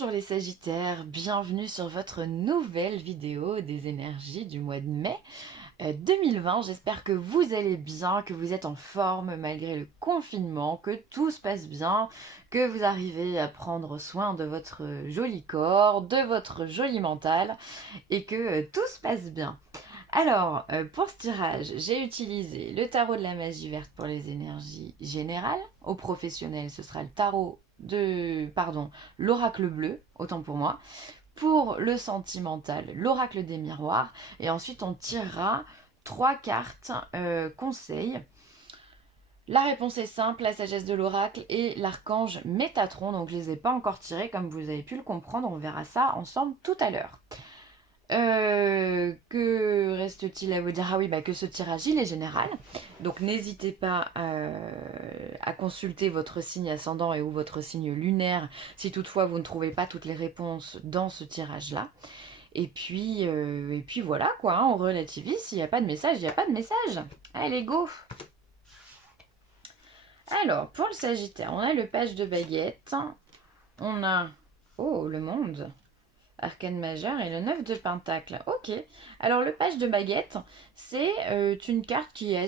Bonjour les Sagittaires, bienvenue sur votre nouvelle vidéo des énergies du mois de mai 2020. J'espère que vous allez bien, que vous êtes en forme malgré le confinement, que tout se passe bien, que vous arrivez à prendre soin de votre joli corps, de votre joli mental et que tout se passe bien. Alors, pour ce tirage, j'ai utilisé le tarot de la magie verte pour les énergies générales. Au professionnel, ce sera le tarot l'oracle bleu, autant pour moi. Pour le sentimental, l'oracle des miroirs. Et ensuite, on tirera 3 cartes conseils. La réponse est simple, la sagesse de l'oracle et l'archange Métatron. Donc, je ne les ai pas encore tirés, comme vous avez pu le comprendre. On verra ça ensemble tout à l'heure. Que reste-t-il à vous dire? Ah oui, que ce tirage il est général. Donc n'hésitez pas à consulter votre signe ascendant et ou votre signe lunaire si toutefois vous ne trouvez pas toutes les réponses dans ce tirage-là. Et puis voilà quoi, hein, on relativise. S'il n'y a pas de message, il n'y a pas de message. Allez, go! Alors, pour le Sagittaire, on a le page de baguette. On a... Oh, le monde! Arcane majeur et le 9 de pentacle. Ok. Alors le page de baguette, c'est une carte qui est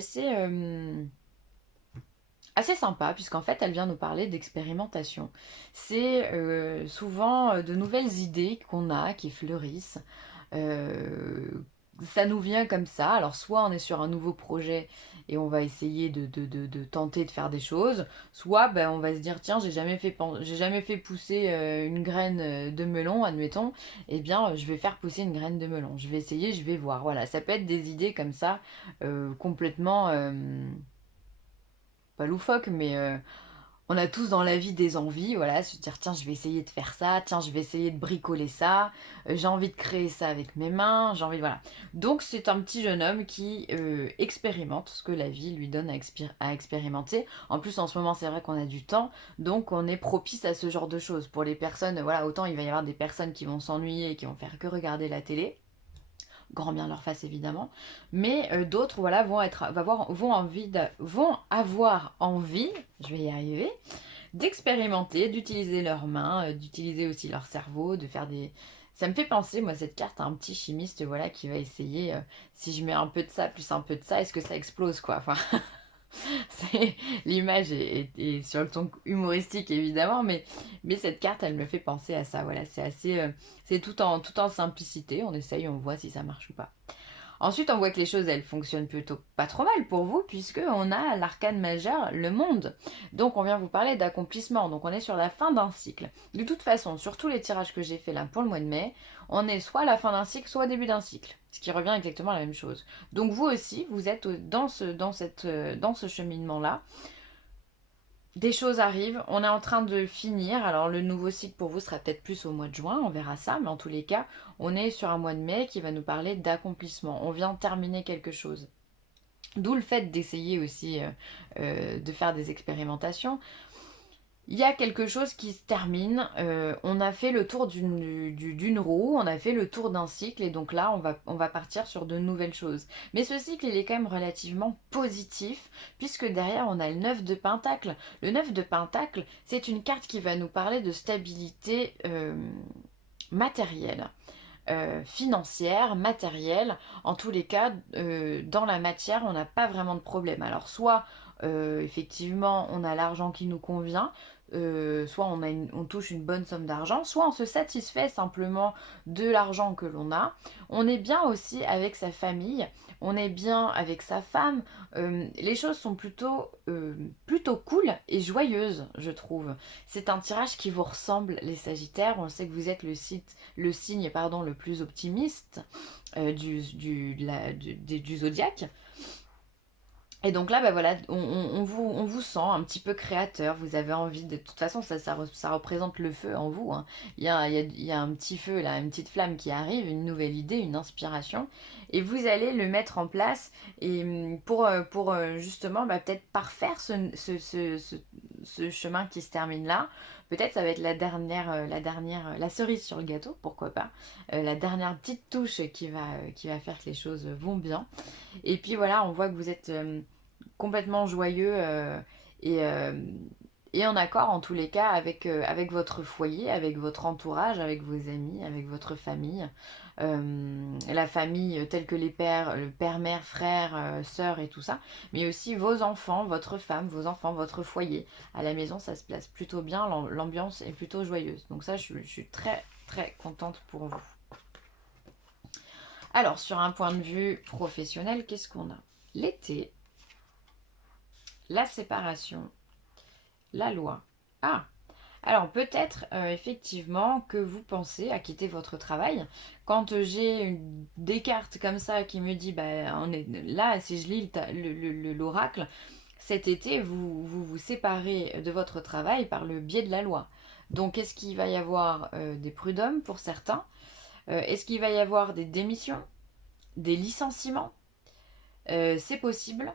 assez sympa, puisqu'en fait elle vient nous parler d'expérimentation. C'est souvent de nouvelles idées qu'on a, qui fleurissent. Euh, Ça nous vient comme ça. Alors soit on est sur un nouveau projet et on va essayer de tenter de faire des choses, soit on va se dire tiens j'ai jamais fait pousser une graine de melon, admettons, eh bien je vais faire pousser une graine de melon. Je vais essayer, je vais voir. Voilà, ça peut être des idées comme ça, complètement pas loufoques, mais on a tous dans la vie des envies, voilà, se dire tiens je vais essayer de faire ça, tiens je vais essayer de bricoler ça, j'ai envie de créer ça avec mes mains, j'ai envie de... Voilà. Donc c'est un petit jeune homme qui expérimente ce que la vie lui donne à expérimenter. En plus en ce moment c'est vrai qu'on a du temps, donc on est propice à ce genre de choses. Pour les personnes, voilà, autant il va y avoir des personnes qui vont s'ennuyer et qui vont faire que regarder la télé, grand bien leur face évidemment, mais d'autres voilà vont avoir envie, je vais y arriver, d'expérimenter, d'utiliser leurs mains, d'utiliser aussi leur cerveau, de faire des... Ça me fait penser, moi, cette carte à un petit chimiste, voilà, qui va essayer, si je mets un peu de ça, plus un peu de ça, est-ce que ça explose, quoi? Enfin, c'est... L'image est sur le ton humoristique, évidemment, mais cette carte, elle me fait penser à ça, voilà, c'est assez... c'est tout en simplicité, on essaye, on voit si ça marche ou pas. Ensuite, on voit que les choses, elles fonctionnent plutôt pas trop mal pour vous, puisque on a l'arcane majeur, le monde. Donc, on vient vous parler d'accomplissement. Donc, on est sur la fin d'un cycle. De toute façon, sur tous les tirages que j'ai fait là pour le mois de mai, on est soit à la fin d'un cycle, soit au début d'un cycle. Ce qui revient exactement à la même chose. Donc, vous aussi, vous êtes dans ce cheminement-là. Des choses arrivent, on est en train de finir. Alors le nouveau cycle pour vous sera peut-être plus au mois de juin, on verra ça, mais en tous les cas, on est sur un mois de mai qui va nous parler d'accomplissement. On vient terminer quelque chose. D'où le fait d'essayer aussi de faire des expérimentations. Il y a quelque chose qui se termine, on a fait le tour d'une roue, on a fait le tour d'un cycle et donc là on va partir sur de nouvelles choses. Mais ce cycle il est quand même relativement positif puisque derrière on a le 9 de Pentacle. Le 9 de Pentacle c'est une carte qui va nous parler de stabilité matérielle. Financière, matérielle, en tous les cas, dans la matière, on n'a pas vraiment de problème. Alors, soit effectivement, on a l'argent qui nous convient, soit on touche une bonne somme d'argent, soit on se satisfait simplement de l'argent que l'on a. On est bien aussi avec sa famille, on est bien avec sa femme. Les choses sont plutôt cool et joyeuses, je trouve. C'est un tirage qui vous ressemble, les Sagittaires. On sait que vous êtes le signe pardon, le plus optimiste du zodiaque. Et donc là, voilà, on vous sent un petit peu créateur. Vous avez envie de... De toute façon, ça représente le feu en vous, hein. Il y a un petit feu, là, une petite flamme qui arrive, une nouvelle idée, une inspiration. Et vous allez le mettre en place et pour justement peut-être parfaire ce chemin qui se termine là. Peut-être ça va être la cerise sur le gâteau, pourquoi pas. La dernière petite touche qui va faire que les choses vont bien. Et puis voilà, on voit que vous êtes complètement joyeux et, euh, et en accord en tous les cas avec votre foyer, avec votre entourage, avec vos amis, avec votre famille. La famille telle que les pères, le père, mère, frère, sœur et tout ça, mais aussi vos enfants, votre femme, vos enfants, votre foyer. À la maison, ça se place plutôt bien, l'ambiance est plutôt joyeuse. Donc ça, je suis très très contente pour vous. Alors, sur un point de vue professionnel, qu'est-ce qu'on a? L'été, la séparation, la loi. Ah, alors peut-être effectivement que vous pensez à quitter votre travail. Quand j'ai des cartes comme ça qui me dit, bah, on est là, si je lis l'oracle, cet été, vous séparez de votre travail par le biais de la loi. Donc est-ce qu'il va y avoir des prud'hommes pour certains? Est-ce qu'il va y avoir des démissions, des licenciements? C'est possible.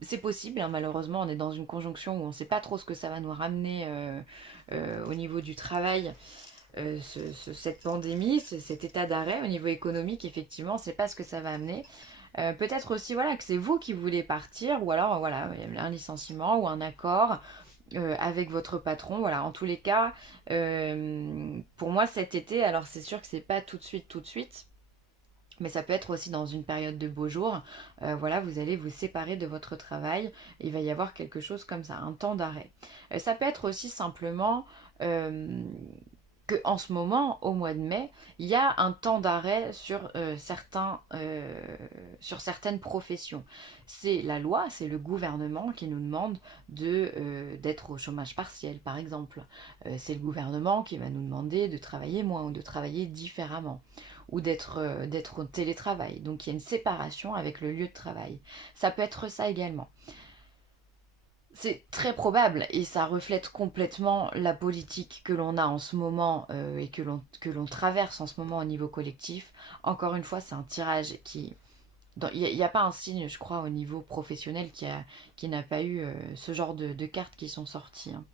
C'est possible, hein, malheureusement, on est dans une conjonction où on ne sait pas trop ce que ça va nous ramener au niveau du travail, cette pandémie, cet état d'arrêt. Au niveau économique, effectivement, on ne sait pas ce que ça va amener. Peut-être aussi voilà, que c'est vous qui voulez partir, ou alors voilà, il y a un licenciement ou un accord avec votre patron. Voilà, en tous les cas, pour moi cet été, alors c'est sûr que c'est pas tout de suite. Mais ça peut être aussi dans une période de beaux jours. Voilà, vous allez vous séparer de votre travail. Il va y avoir quelque chose comme ça, un temps d'arrêt. Ça peut être aussi simplement que en ce moment, au mois de mai, il y a un temps d'arrêt sur certaines professions. C'est la loi, c'est le gouvernement qui nous demande d'être au chômage partiel, par exemple. C'est le gouvernement qui va nous demander de travailler moins ou de travailler différemment ou d'être au télétravail. Donc il y a une séparation avec le lieu de travail. Ça peut être ça également. C'est très probable et ça reflète complètement la politique que l'on a en ce moment et que l'on traverse en ce moment au niveau collectif. Encore une fois, c'est un tirage qui... Il n'y a pas un signe, je crois, au niveau professionnel qui n'a pas eu ce genre de cartes qui sont sorties, hein.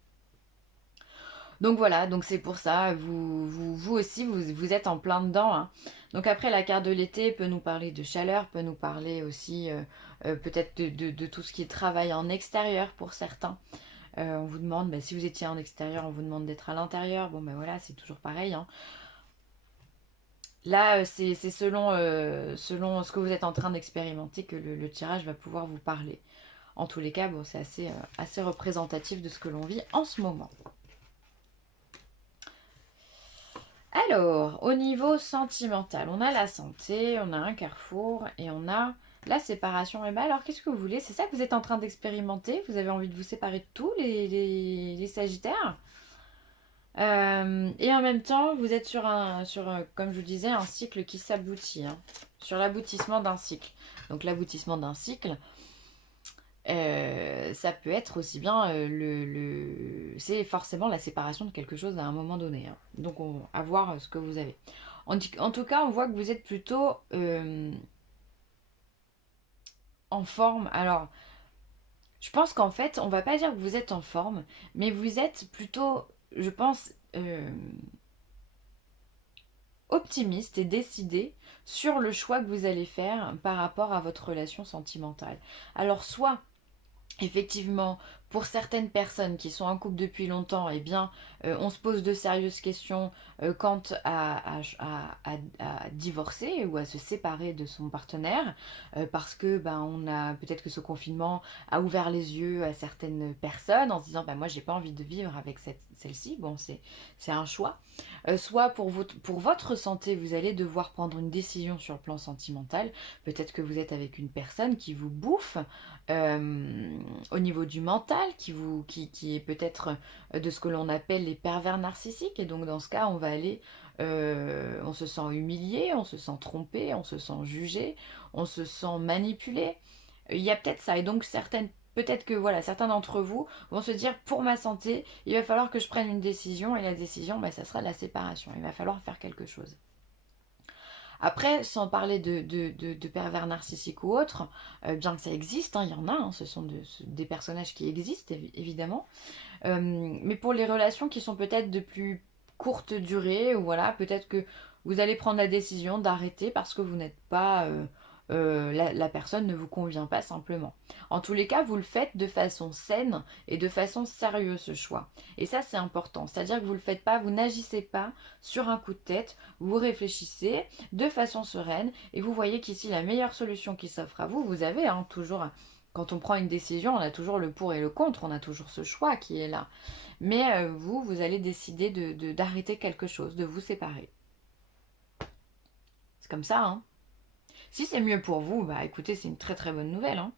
Donc voilà, donc c'est pour ça, vous aussi, vous êtes en plein dedans, hein. Donc après, la carte de l'été peut nous parler de chaleur, peut nous parler aussi peut-être de tout ce qui est travail en extérieur pour certains. On vous demande, bah, si vous étiez en extérieur, on vous demande d'être à l'intérieur. Bon ben voilà, c'est toujours pareil, hein. Là, c'est selon ce que vous êtes en train d'expérimenter que le tirage va pouvoir vous parler. En tous les cas, bon, c'est assez représentatif de ce que l'on vit en ce moment. Alors, au niveau sentimental, on a la santé, on a un carrefour et on a la séparation. Et bien alors, qu'est-ce que vous voulez? C'est ça que vous êtes en train d'expérimenter? Vous avez envie de vous séparer de tous les Sagittaires? Et en même temps, vous êtes comme je vous disais, un cycle qui s'aboutit, hein, sur l'aboutissement d'un cycle. Donc l'aboutissement d'un cycle, ça peut être aussi bien c'est forcément la séparation de quelque chose à un moment donné, hein. Donc à voir ce que vous avez. En tout cas, on voit que vous êtes plutôt en forme. Alors, je pense qu'en fait, on va pas dire que vous êtes en forme, mais vous êtes plutôt, je pense, optimiste et décidé sur le choix que vous allez faire par rapport à votre relation sentimentale. Alors, soit effectivement, pour certaines personnes qui sont en couple depuis longtemps, eh bien, on se pose de sérieuses questions quant à divorcer ou à se séparer de son partenaire, parce que ben, on a peut-être que ce confinement a ouvert les yeux à certaines personnes en se disant ben, moi j'ai pas envie de vivre avec celle-ci. Bon, c'est un choix. Soit pour votre santé, vous allez devoir prendre une décision sur le plan sentimental. Peut-être que vous êtes avec une personne qui vous bouffe au niveau du mental, qui est peut-être de ce que l'on appelle les pervers narcissiques. Et donc dans ce cas, on va aller, on se sent humilié, on se sent trompé, on se sent jugé, on se sent manipulé. Il y a peut-être ça. Et donc peut-être que voilà, certains d'entre vous vont se dire pour ma santé, il va falloir que je prenne une décision et la décision, bah, ça sera la séparation. Il va falloir faire quelque chose. Après, sans parler de pervers narcissiques ou autres, bien que ça existe, hein, il y en a, hein, ce sont des personnages qui existent évidemment, mais pour les relations qui sont peut-être de plus courte durée, ou voilà, peut-être que vous allez prendre la décision d'arrêter parce que vous n'êtes pas la personne ne vous convient pas simplement. En tous les cas, vous le faites de façon saine et de façon sérieuse ce choix. Et ça, c'est important. C'est-à-dire que vous ne le faites pas, vous n'agissez pas sur un coup de tête, vous réfléchissez de façon sereine et vous voyez qu'ici, la meilleure solution qui s'offre à vous, vous avez toujours, quand on prend une décision, on a toujours le pour et le contre, on a toujours ce choix qui est là. Mais vous allez décider d'arrêter quelque chose, de vous séparer. C'est comme ça, hein. Si c'est mieux pour vous, bah écoutez, c'est une très très bonne nouvelle, hein.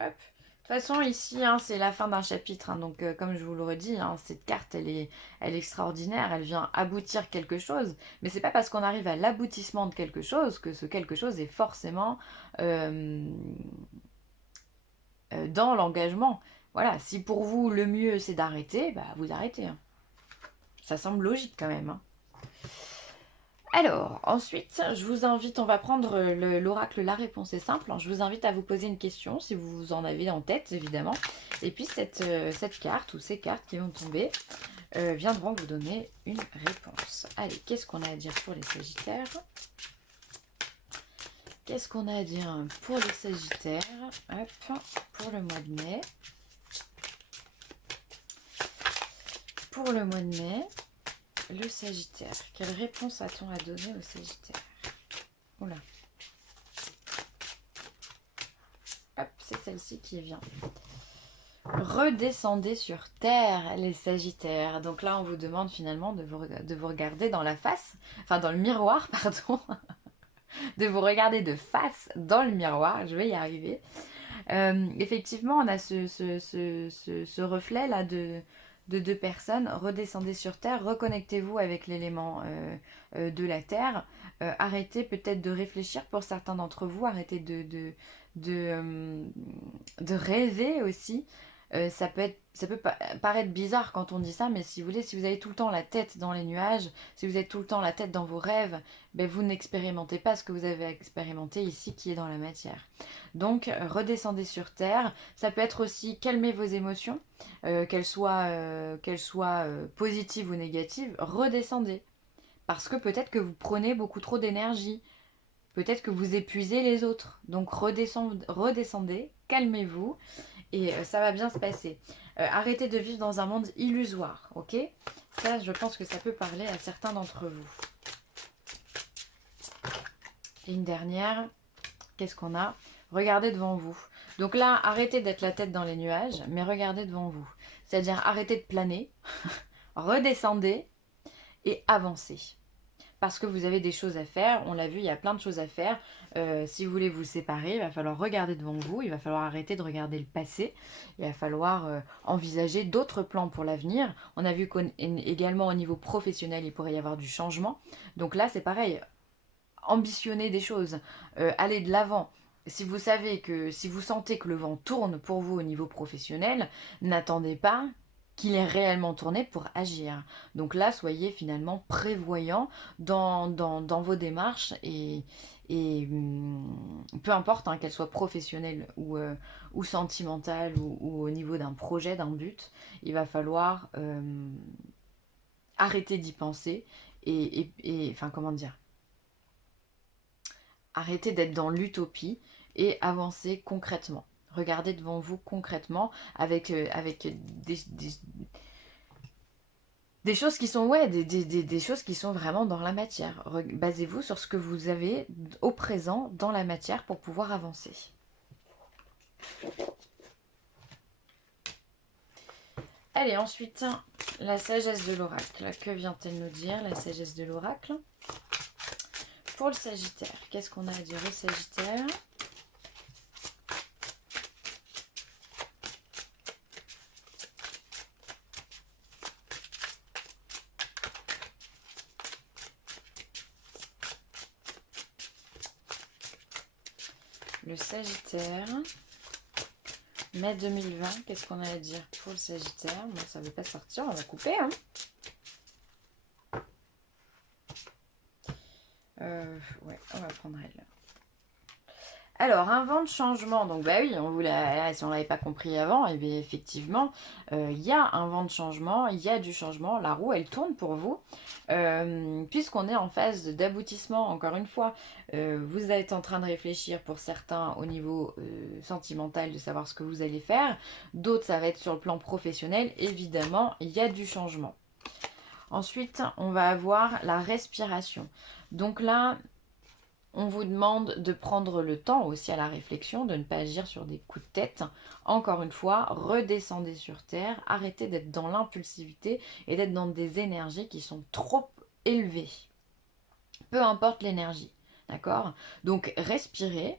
Hop. De toute façon, ici, hein, c'est la fin d'un chapitre, hein, donc comme je vous le redis, hein, cette carte, elle est extraordinaire, elle vient aboutir quelque chose, mais c'est pas parce qu'on arrive à l'aboutissement de quelque chose que ce quelque chose est forcément euh, dans l'engagement. Voilà, si pour vous le mieux c'est d'arrêter, bah vous arrêtez, hein. Ça semble logique quand même, hein. Alors, ensuite, je vous invite, on va prendre l'oracle La réponse est simple. Je vous invite à vous poser une question, si vous en avez en tête, évidemment. Et puis, cette carte, ou ces cartes qui vont tomber, viendront vous donner une réponse. Allez, qu'est-ce qu'on a à dire pour les Sagittaires? Qu'est-ce qu'on a à dire pour les Sagittaires? Hop, pour le mois de mai. Pour le mois de mai. Le Sagittaire. Quelle réponse a-t-on à donner au Sagittaire? Oula. Hop, c'est celle-ci qui vient. Redescendez sur Terre, les Sagittaires. Donc là, on vous demande finalement de vous regarder dans la face, enfin dans le miroir, pardon. De vous regarder de face dans le miroir. Je vais y arriver. Effectivement, on a ce reflet-là de deux personnes. Redescendez sur Terre, reconnectez-vous avec l'élément de la Terre. Arrêtez peut-être de réfléchir pour certains d'entre vous, arrêtez de rêver aussi. Ça peut paraître bizarre quand on dit ça, mais si vous voulez, si vous avez tout le temps la tête dans les nuages, si vous êtes tout le temps la tête dans vos rêves, ben vous n'expérimentez pas ce que vous avez expérimenté ici qui est dans la matière. Donc redescendez sur Terre. Ça peut être aussi calmer vos émotions, qu'elles soient positives ou négatives. Redescendez. Parce que peut-être que vous prenez beaucoup trop d'énergie. Peut-être que vous épuisez les autres. Donc redescendez, calmez-vous et ça va bien se passer. Arrêtez de vivre dans un monde illusoire, ok? Ça, je pense que ça peut parler à certains d'entre vous. Et une dernière, qu'est-ce qu'on a? Regardez devant vous. Donc là, arrêtez d'être la tête dans les nuages, mais regardez devant vous. C'est-à-dire arrêtez de planer, redescendez et avancez. Parce que vous avez des choses à faire, on l'a vu, il y a plein de choses à faire. Si vous voulez vous séparer, il va falloir regarder devant vous, il va falloir arrêter de regarder le passé, il va falloir envisager d'autres plans pour l'avenir. On a vu qu'également au niveau professionnel, il pourrait y avoir du changement. Donc là, c'est pareil, ambitionner des choses, aller de l'avant. Si vous savez que, si vous sentez que le vent tourne pour vous au niveau professionnel, n'attendez pas qu'il est réellement tourné pour agir. Donc là, soyez finalement prévoyant dans vos démarches et peu importe qu'elles soient professionnelles ou sentimentales ou au niveau d'un projet, d'un but, il va falloir arrêter d'y penser enfin comment dire, arrêtez d'être dans l'utopie et avancez concrètement. Regardez devant vous concrètement avec des choses qui sont, ouais, des choses qui sont vraiment dans la matière. Basez-vous sur ce que vous avez au présent dans la matière pour pouvoir avancer. Allez, ensuite, la sagesse de l'oracle. Que vient-elle nous dire, la sagesse de l'oracle? Pour le Sagittaire, qu'est-ce qu'on a à dire au Sagittaire? Le Sagittaire, mai 2020, qu'est-ce qu'on a à dire pour le Sagittaire? Bon, ça ne veut pas sortir, on va couper, hein. Ouais, on va prendre elle. Alors, un vent de changement, donc bah oui, si on l'avait pas compris avant, et bien effectivement, il y a un vent de changement, il y a du changement, la roue elle tourne pour vous, puisqu'on est en phase d'aboutissement, encore une fois, vous êtes en train de réfléchir pour certains au niveau sentimental de savoir ce que vous allez faire, d'autres ça va être sur le plan professionnel, évidemment, il y a du changement. Ensuite, on va avoir la respiration. Donc là, on vous demande de prendre le temps aussi à la réflexion, de ne pas agir sur des coups de tête. Encore une fois, redescendez sur terre, arrêtez d'être dans l'impulsivité et d'être dans des énergies qui sont trop élevées. Peu importe l'énergie, d'accord? Donc respirez,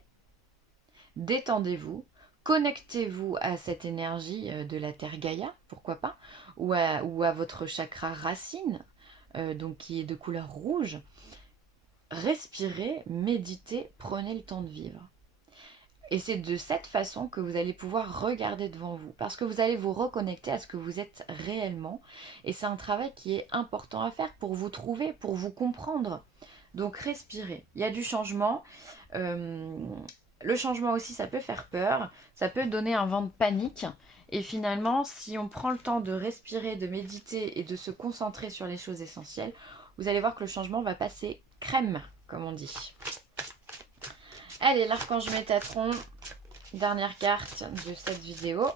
détendez-vous, connectez-vous à cette énergie de la Terre Gaïa, pourquoi pas, ou à votre chakra racine, donc qui est de couleur rouge. Respirez, méditez, prenez le temps de vivre. Et c'est de cette façon que vous allez pouvoir regarder devant vous, parce que vous allez vous reconnecter à ce que vous êtes réellement. Et c'est un travail qui est important à faire pour vous trouver, pour vous comprendre. Donc respirez. Il y a du changement. Le changement aussi, ça peut faire peur, ça peut donner un vent de panique. Et finalement, si on prend le temps de respirer, de méditer et de se concentrer sur les choses essentielles, vous allez voir que le changement va passer crème, comme on dit. Allez, l'archange Métatron, dernière carte de cette vidéo.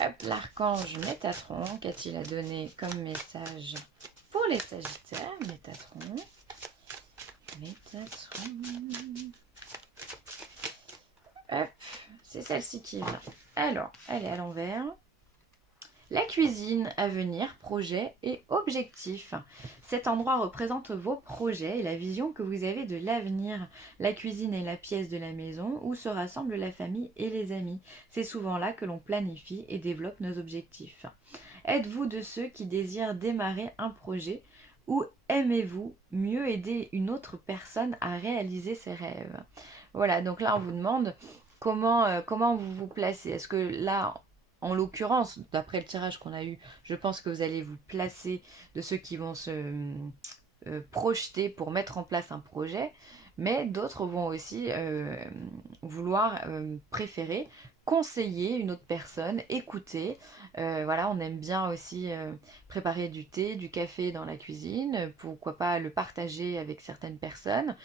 Hop, l'archange Métatron, qu'a-t-il à donner comme message pour les Sagittaires? Métatron. Hop, c'est celle-ci qui vient. Alors, elle est à l'envers. La cuisine à venir, projet et objectif. Cet endroit représente vos projets et la vision que vous avez de l'avenir. La cuisine est la pièce de la maison où se rassemble la famille et les amis. C'est souvent là que l'on planifie et développe nos objectifs. Êtes-vous de ceux qui désirent démarrer un projet ou aimez-vous mieux aider une autre personne à réaliser ses rêves? Voilà, donc là on vous demande comment vous vous placez. Est-ce que là, en l'occurrence, d'après le tirage qu'on a eu, je pense que vous allez vous placer de ceux qui vont se projeter pour mettre en place un projet, mais d'autres vont aussi vouloir préférer conseiller une autre personne, écouter. Voilà, on aime bien aussi préparer du thé, du café dans la cuisine, pourquoi pas le partager avec certaines personnes,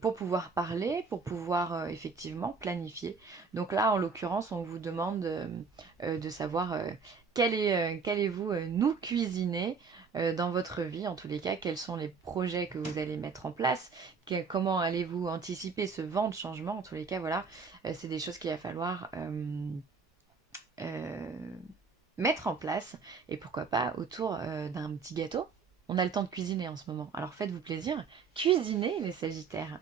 pour pouvoir parler, pour pouvoir effectivement planifier. Donc là, en l'occurrence, on vous demande de savoir qu'allez-vous nous cuisiner dans votre vie, en tous les cas, quels sont les projets que vous allez mettre en place, comment allez-vous anticiper ce vent de changement, en tous les cas, voilà, c'est des choses qu'il va falloir mettre en place, et pourquoi pas autour d'un petit gâteau. On a le temps de cuisiner en ce moment, alors faites-vous plaisir, cuisinez les Sagittaires.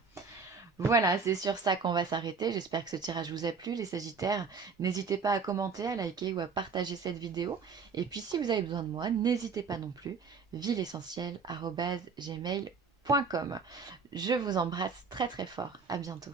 Voilà, c'est sur ça qu'on va s'arrêter. J'espère que ce tirage vous a plu, les Sagittaires. N'hésitez pas à commenter, à liker ou à partager cette vidéo. Et puis si vous avez besoin de moi, n'hésitez pas non plus. Vielessentielle@gmail.com. Je vous embrasse très très fort. À bientôt.